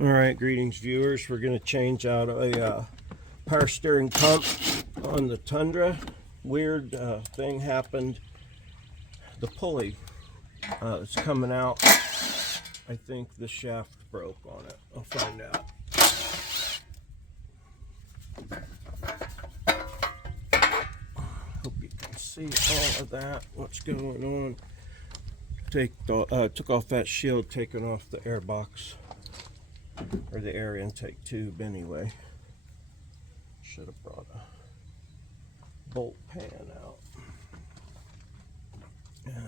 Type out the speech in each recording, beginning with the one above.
Alright, greetings viewers. We're going to change out a power steering pump on the Tundra. Weird thing happened. The pulley is coming out. I think the shaft broke on it. I'll find out. Hope you can see all of that. What's going on? Took off that shield, taking off the air box. Or the air intake tube anyway. Should have brought a bolt pan out. Alright.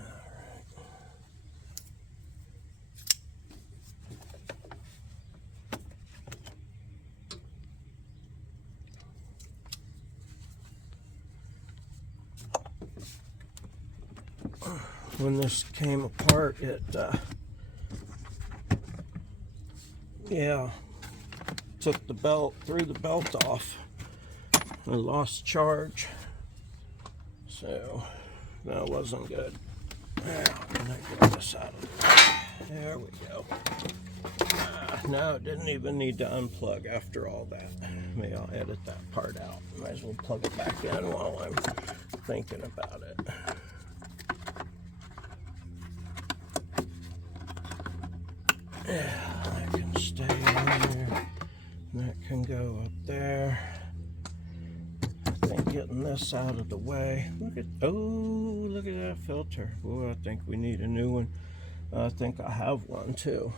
When this came apart, it took the belt, threw the belt off. I lost charge, so that wasn't good. Now, can I get this out of the way? There we go. No, it didn't even need to unplug after all that. Maybe I'll edit that part out. Might as well plug it back in while I'm thinking about it. Yeah, that can stay in there. That can go up there. I think getting this out of the way. Look at that filter. Oh, I think we need a new one. I think I have one too.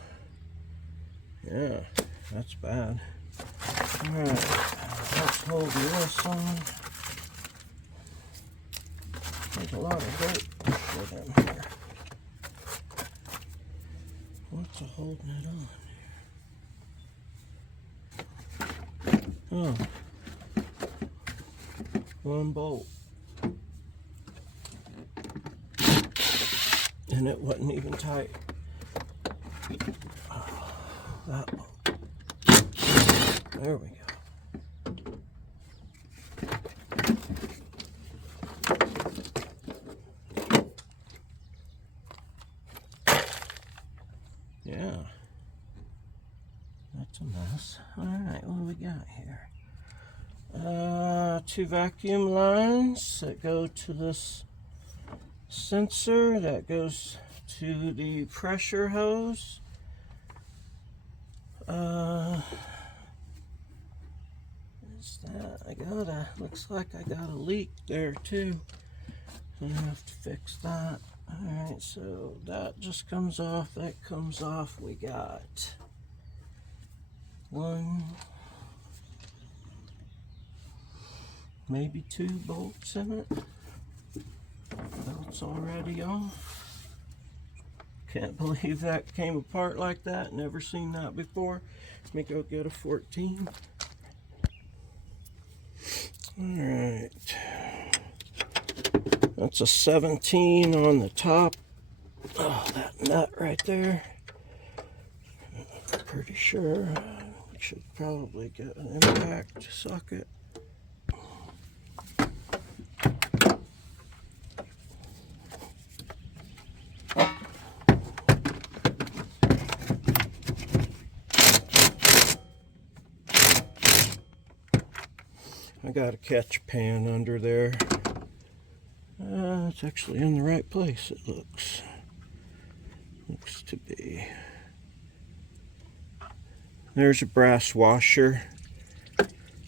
Yeah, that's bad. Alright, let's hold this on. There's a lot of dirt shit in here. What's holding it on here? Oh. One bolt. And it wasn't even tight. Oh, that bolt. There we go. Yeah, that's a mess. Alright, what do we got here? 2 vacuum lines that go to this sensor that goes to the pressure hose. Is that, looks like I got a leak there too. I have to fix that. Alright, so that just comes off, that comes off. We got 1, maybe 2 bolts in it. Belt's already off. Can't believe that came apart like that. Never seen that before. Let me go get a 14. Alright. That's a 17 on the top. Oh, that nut right there. Pretty sure we should probably get an impact socket. I got a catch pan under there. It's actually in the right place, it looks to be. There's a brass washer,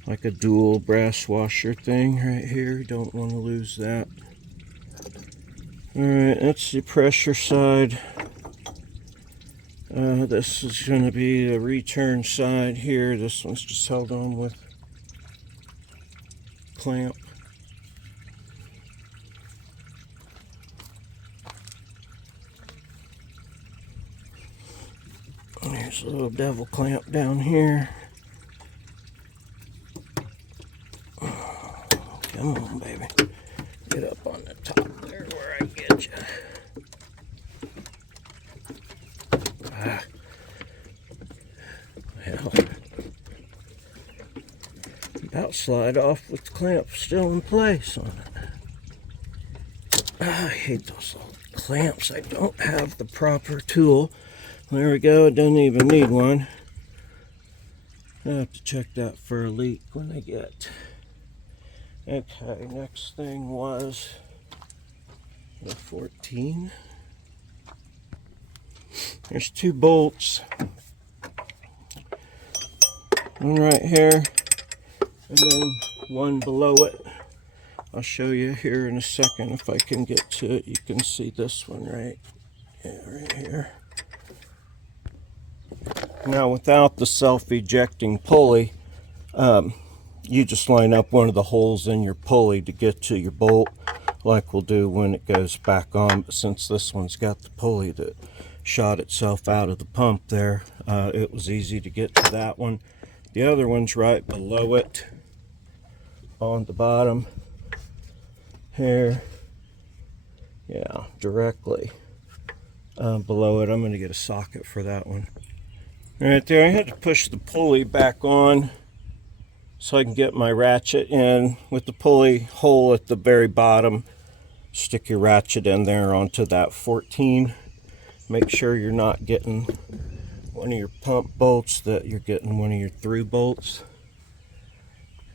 like a dual brass washer thing right here. Don't want to lose that. Alright, that's the pressure side. This is going to be the return side here. This one's just held on with clamp. There's a little devil clamp down here. Come on, baby. Get up on the top there where I get you. Well, about slide off with the clamp still in place on it. I hate those little clamps. I don't have the proper tool. There we go. It doesn't even need one. I have to check that for a leak when I get. Okay, next thing was the 14. There's 2 bolts. One right here, and then one below it. I'll show you here in a second if I can get to it. You can see this one right here. Now, without the self-ejecting pulley, you just line up one of the holes in your pulley to get to your bolt, like we'll do when it goes back on. But since this one's got the pulley that shot itself out of the pump there, it was easy to get to that one. The other one's right below it on the bottom here. Yeah, directly below it. I'm going to get a socket for that one. Right there, I had to push the pulley back on so I can get my ratchet in with the pulley hole at the very bottom. Stick your ratchet in there onto that 14. Make sure you're not getting one of your pump bolts, that you're getting one of your through bolts.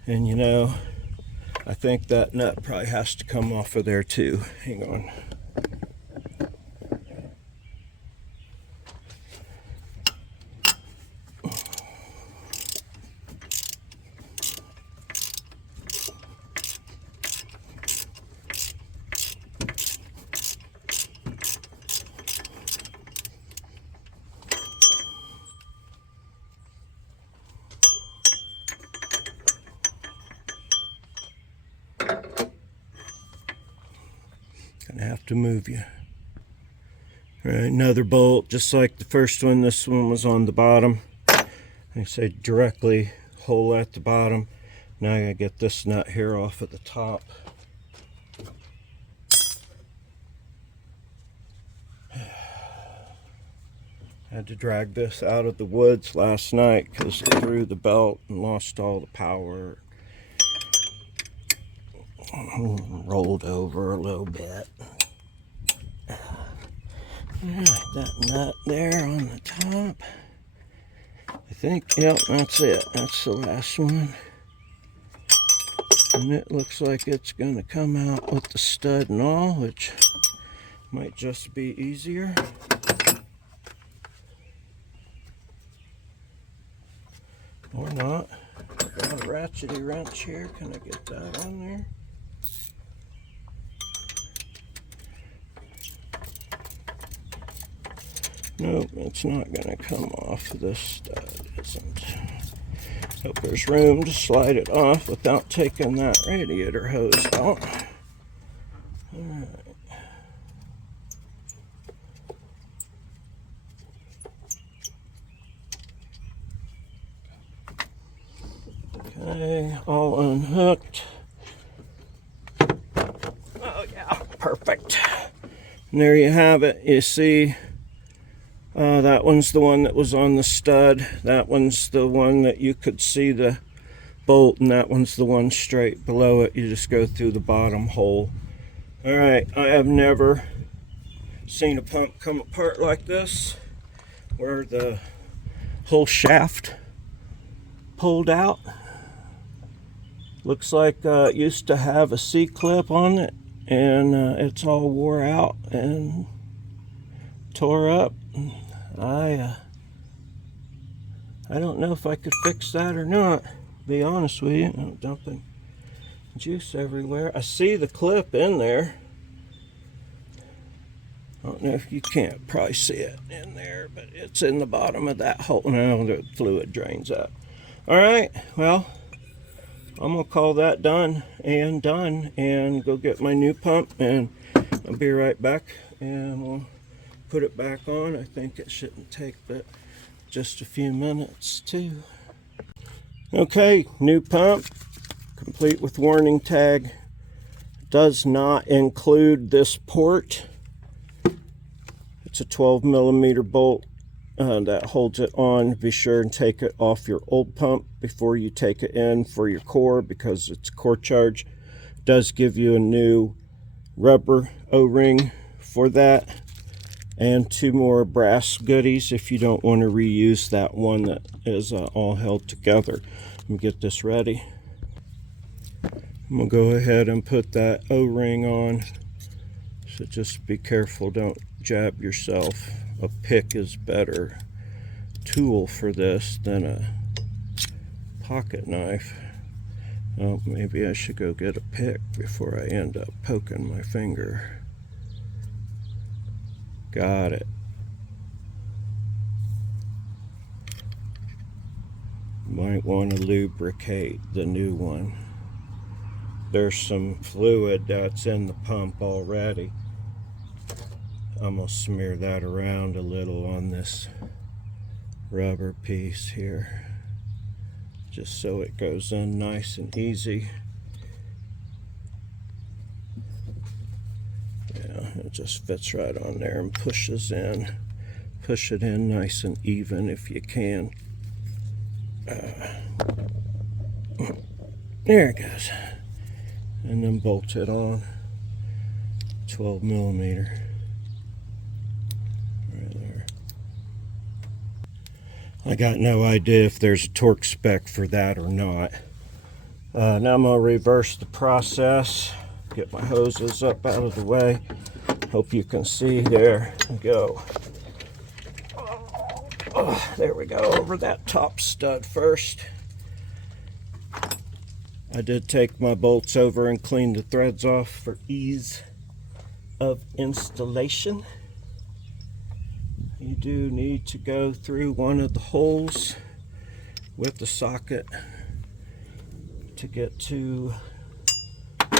And you know, I think that nut probably has to come off of there too. Hang on. Gonna have to move you. All right, another bolt, just like the first one. This one was on the bottom. I say directly hole at the bottom. Now I gotta get this nut here off at the top. Had to drag this out of the woods last night because it threw the belt and lost all the power. Rolled over a little bit. That nut there on the top. I think, yep, that's it. That's the last one. And it looks like it's going to come out with the stud and all, which might just be easier. Or not. I've got a ratchety wrench here. Can I get that on there? Nope, it's not going to come off this stud. It isn't. Hope there's room to slide it off without taking that radiator hose out. Alright. Okay, all unhooked. Oh yeah, perfect. And there you have it. You see, that one's the one that was on the stud. That one's the one that you could see the bolt, and that one's the one straight below it. You just go through the bottom hole. All right, I have never seen a pump come apart like this, where the whole shaft pulled out. Looks like it used to have a C-clip on it, and it's all wore out and tore up. I don't know if I could fix that or not, to be honest with you. I'm dumping juice everywhere. I see the clip in there. I don't know if you can't probably see it in there, but it's in the bottom of that hole. Now the fluid drains out. All right, well, I'm gonna call that done and go get my new pump, and I'll be right back, and we'll put it back on. I think it shouldn't take but just a few minutes too. Okay, new pump, complete with warning tag. Does not include this port. It's a 12mm bolt that holds it on. Be sure and take it off your old pump before you take it in for your core, because it's a core charge. It does give you a new rubber O-ring for that. and 2 more brass goodies if you don't want to reuse that one that is all held together. Let me get this ready. I'm going to go ahead and put that O-ring on, so just be careful, don't jab yourself. A pick is better tool for this than a pocket knife. Oh, maybe I should go get a pick before I end up poking my finger. Got it. Might want to lubricate the new one. There's some fluid that's in the pump already. I'm going to smear that around a little on this rubber piece here, just so it goes in nice and easy. Yeah, it just fits right on there and pushes in. Push it in nice and even if you can. There it goes. And then bolt it on. 12 millimeter. Right there. I got no idea if there's a torque spec for that or not. Now I'm going to reverse the process. Get my hoses up out of the way. Hope you can see. There we go. Oh, there we go. Over that top stud first. I did take my bolts over and clean the threads off for ease of installation. You do need to go through one of the holes with the socket to get to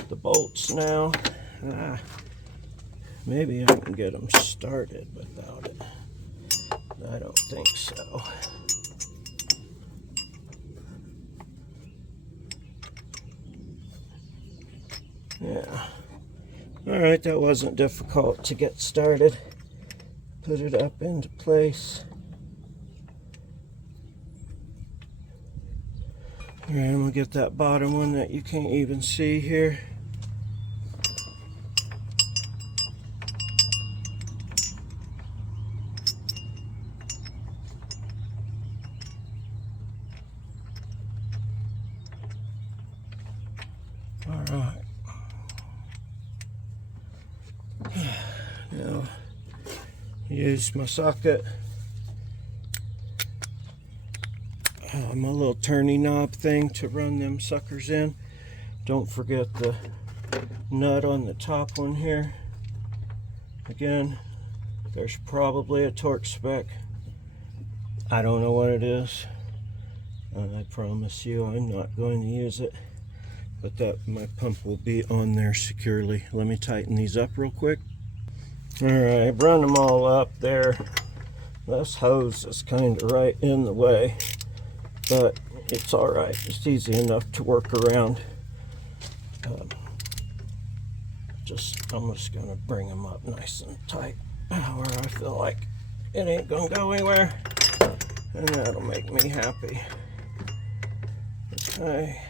the bolts now. Maybe I can get them started without it. I don't think so. Yeah. Alright, that wasn't difficult to get started. Put it up into place. Alright, I'm going to get that bottom one that you can't even see here. Alright. Now, use my socket. My little turning knob thing to run them suckers in. Don't forget the nut on the top one here. Again, there's probably a torque spec. I don't know what it is. I promise you I'm not going to use it. But that my pump will be on there securely. Let me tighten these up real quick. Alright, run them all up there. This hose is kind of right in the way, but it's alright. It's easy enough to work around. I'm just going to bring them up nice and tight where I feel like it ain't going to go anywhere, and that'll make me happy. Okay.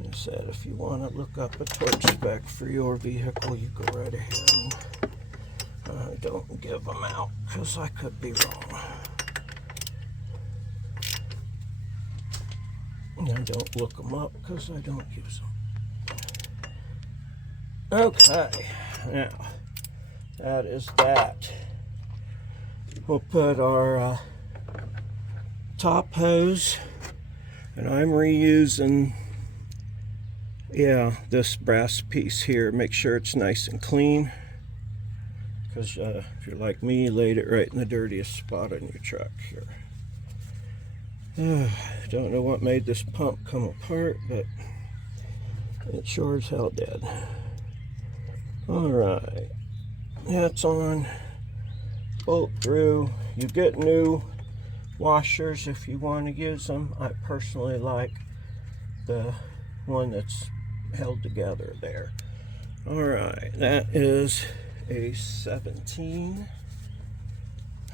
I said, if you want to look up a torque spec for your vehicle, you go right ahead. And don't give them out, because I could be wrong. And don't look them up, because I don't use them. Okay, now, that is that. We'll put our top hose, and I'm reusing this brass piece here. Make sure it's nice and clean, because if you're like me, you laid it right in the dirtiest spot on your truck here. I don't know what made this pump come apart, but it sure as hell did. Alright, that's on. Bolt through. You get new washers if you want to use them. I personally like the one that's held together there. Alright, that is a 17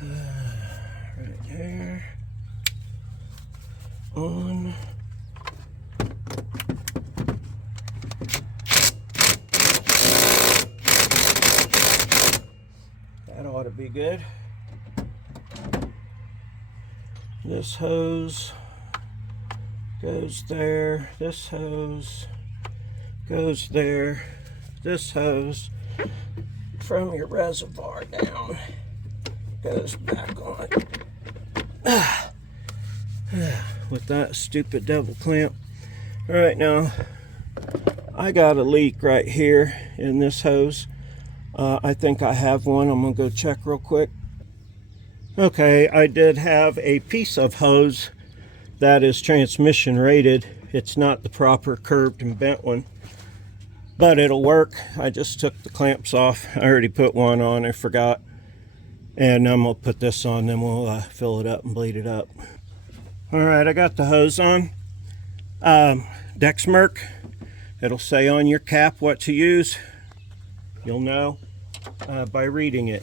right there. On. That ought be good. This hose goes there. This hose goes there. This hose from your reservoir down goes back on. With that stupid devil clamp. All right, now I got a leak right here in this hose. I think I have one. I'm gonna go check real quick. Okay, I did have a piece of hose that is transmission rated. It's not the proper curved and bent one, but it'll work. I just took the clamps off. I already put one on, I forgot. And I'm gonna put this on, then we'll fill it up and bleed it up. All right, I got the hose on. Dexmerk, it'll say on your cap what to use. You'll know by reading it.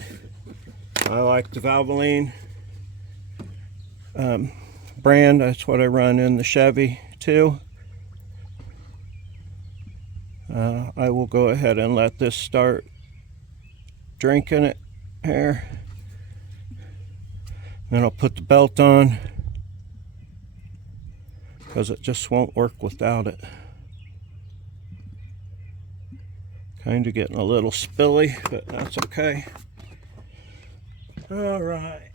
I like the Valvoline brand. That's what I run in the Chevy too. I will go ahead and let this start drinking it here. Then I'll put the belt on because it just won't work without it. Kind of getting a little spilly, but that's okay. All right.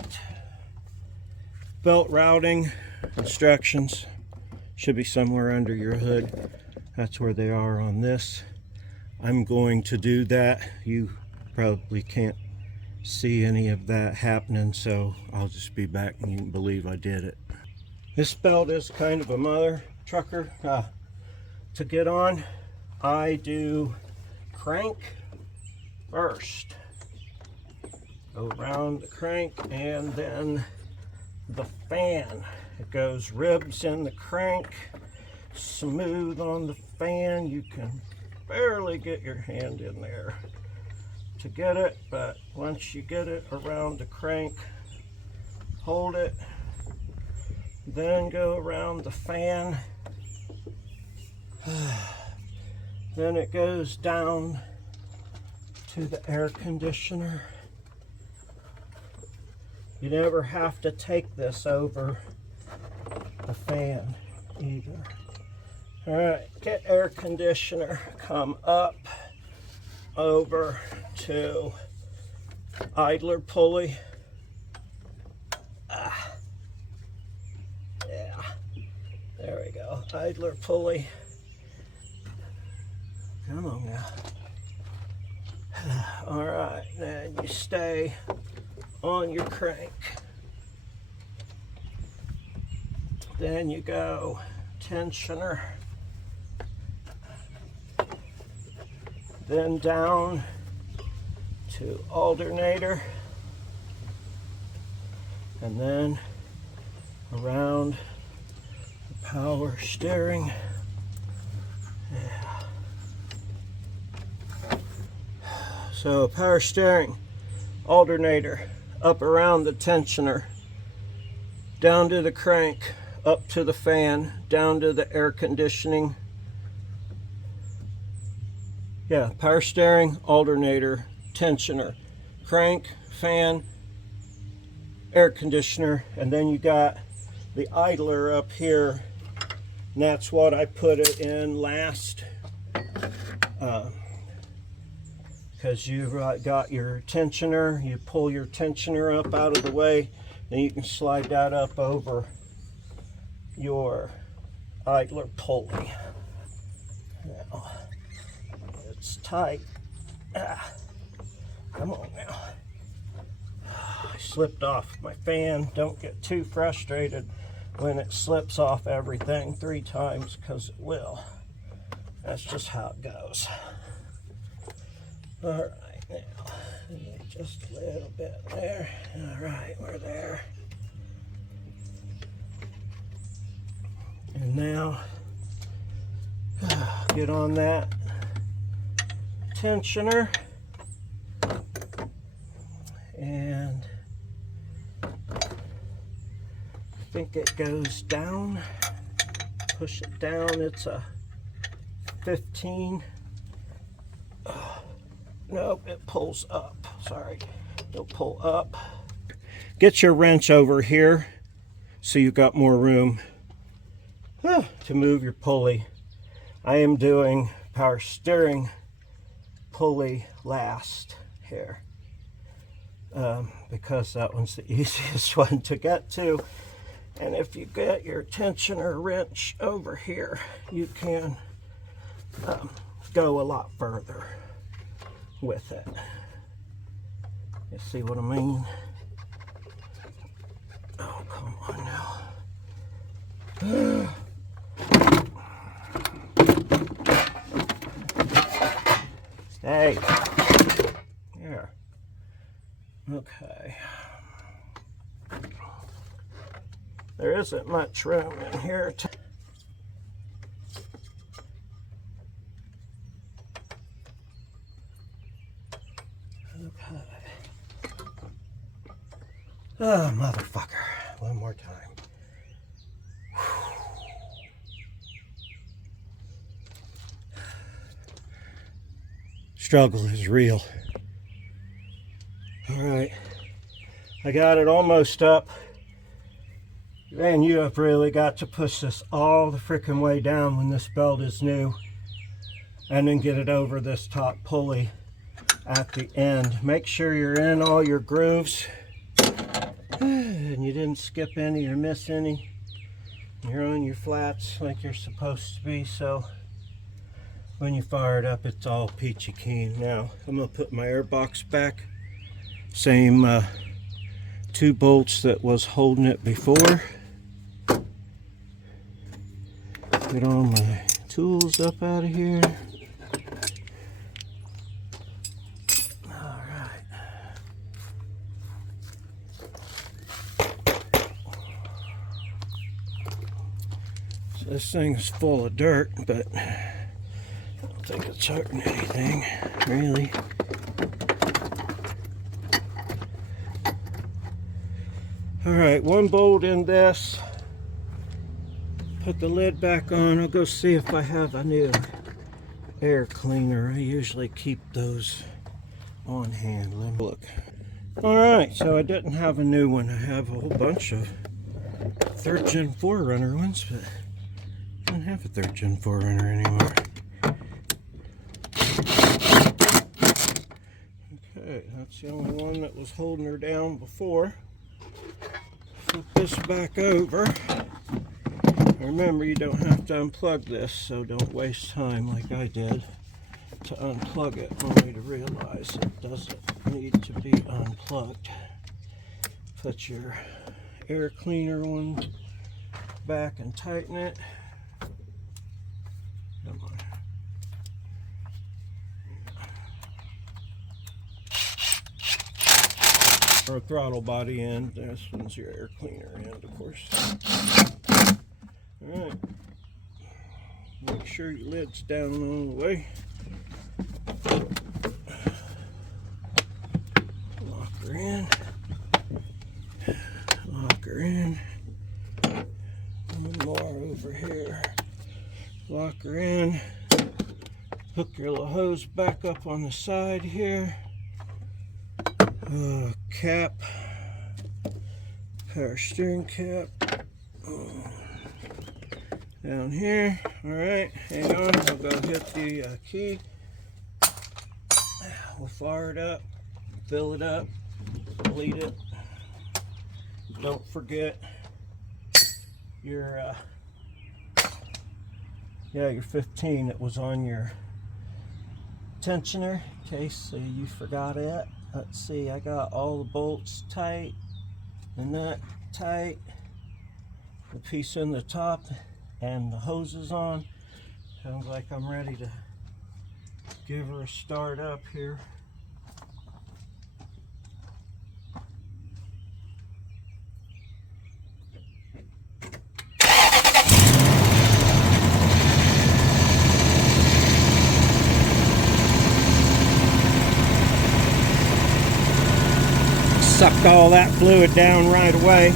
Belt routing instructions should be somewhere under your hood. That's where they are on this. I'm going to do that. You probably can't see any of that happening, so I'll just be back and you can believe I did it. This belt is kind of a mother trucker. To get on, I do crank first. Go around the crank and then the fan. It goes ribs in the crank, smooth on the fan. You can barely get your hand in there to get it, but once you get it around the crank, hold it, then go around the fan. Then it goes down to the air conditioner. You never have to take this over the fan either. All right, get air conditioner, come up over to idler pulley. Yeah, there we go, idler pulley. Come on now. All right, then you stay on your crank. Then you go tensioner. Then down to alternator. And then around the power steering. Yeah. So power steering, alternator, up around the tensioner, down to the crank, up to the fan, down to the air conditioning. Yeah, power steering, alternator, tensioner, crank, fan, air conditioner, and then you got the idler up here, and that's what I put it in last. Because you've got your tensioner, you pull your tensioner up out of the way, and you can slide that up over your idler pulley. Now, it's tight. Come on now. I slipped off my fan. Don't get too frustrated when it slips off everything 3 times, because it will. That's just how it goes. All right, now, just a little bit there. All right, we're there. And now, get on that tensioner. And I think it goes down. Push it down. It's a 15. Nope, it pulls up. Sorry. You'll pull up. Get your wrench over here so you've got more room to move your pulley. I am doing power steering pulley last here because that one's the easiest one to get to. And if you get your tensioner wrench over here, you can go a lot further with it. You see what I mean? Oh, come on now. Stay. Here. Okay. There isn't much room in here to... Okay. Oh, motherfucker. One more time. Struggle is real. All right. I got it almost up. And you have really got to push this all the freaking way down when this belt is new. And then get it over this top pulley at the end. Make sure you're in all your grooves. And you didn't skip any or miss any. You're on your flats like you're supposed to be, so when you fire it up, it's all peachy keen. Now, I'm going to put my air box back. Same 2 bolts that was holding it before. Get all my tools up out of here. This thing's full of dirt, but I don't think it's hurting anything, really. Alright, 1 bolt in this. Put the lid back on. I'll go see if I have a new air cleaner. I usually keep those on hand. Let me look. Alright, so I didn't have a new one. I have a whole bunch of 3rd Gen 4Runner ones, but I don't have a 3rd Gen 4Runner anymore. Okay, that's the only one that was holding her down before. Flip this back over. Remember, you don't have to unplug this, so don't waste time like I did to unplug it, only to realize it doesn't need to be unplugged. Put your air cleaner one back and tighten it. Come on. Or throttle body end. This one's your air cleaner end, of course. Alright. Make sure your lid's down all the way. Lock her in. Lock her in. One more over here. Lock her in. Hook your little hose back up on the side here. Cap. Power steering cap. Down here. Alright, hang on. I'll go hit the key. We'll fire it up. Fill it up. Bleed it. Don't forget your your 15 that was on your tensioner, in case you forgot it. Let's see, I got all the bolts tight, the nut tight, the piece in the top, and the hoses on. Sounds like I'm ready to give her a start up here. Sucked all that fluid down right away.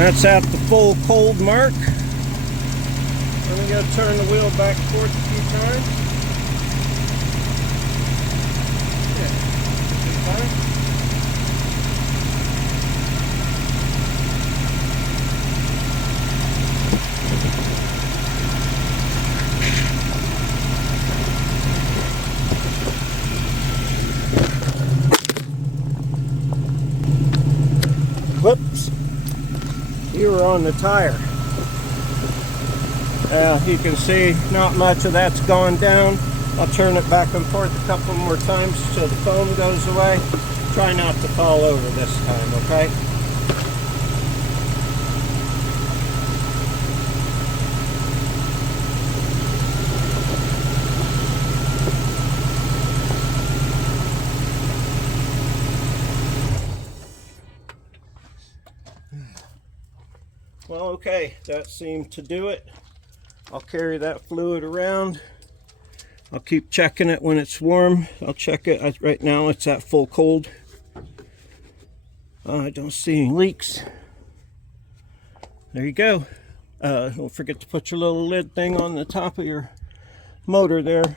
That's at the full cold mark. I'm going to turn the wheel back and forth a few times. Yeah, fine. Whoops, you were on the tire. You can see not much of that's gone down. I'll turn it back and forth a couple more times so the foam goes away. Try not to fall over this time, okay? Well, okay, that seemed to do it. I'll carry that fluid around. I'll keep checking it when it's warm. I'll check it. Right now it's at full cold. I don't see any leaks. There you go. Don't forget to put your little lid thing on the top of your motor there.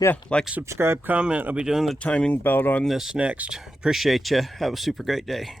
Yeah, like, subscribe, comment. I'll be doing the timing belt on this next. Appreciate you. Have a super great day.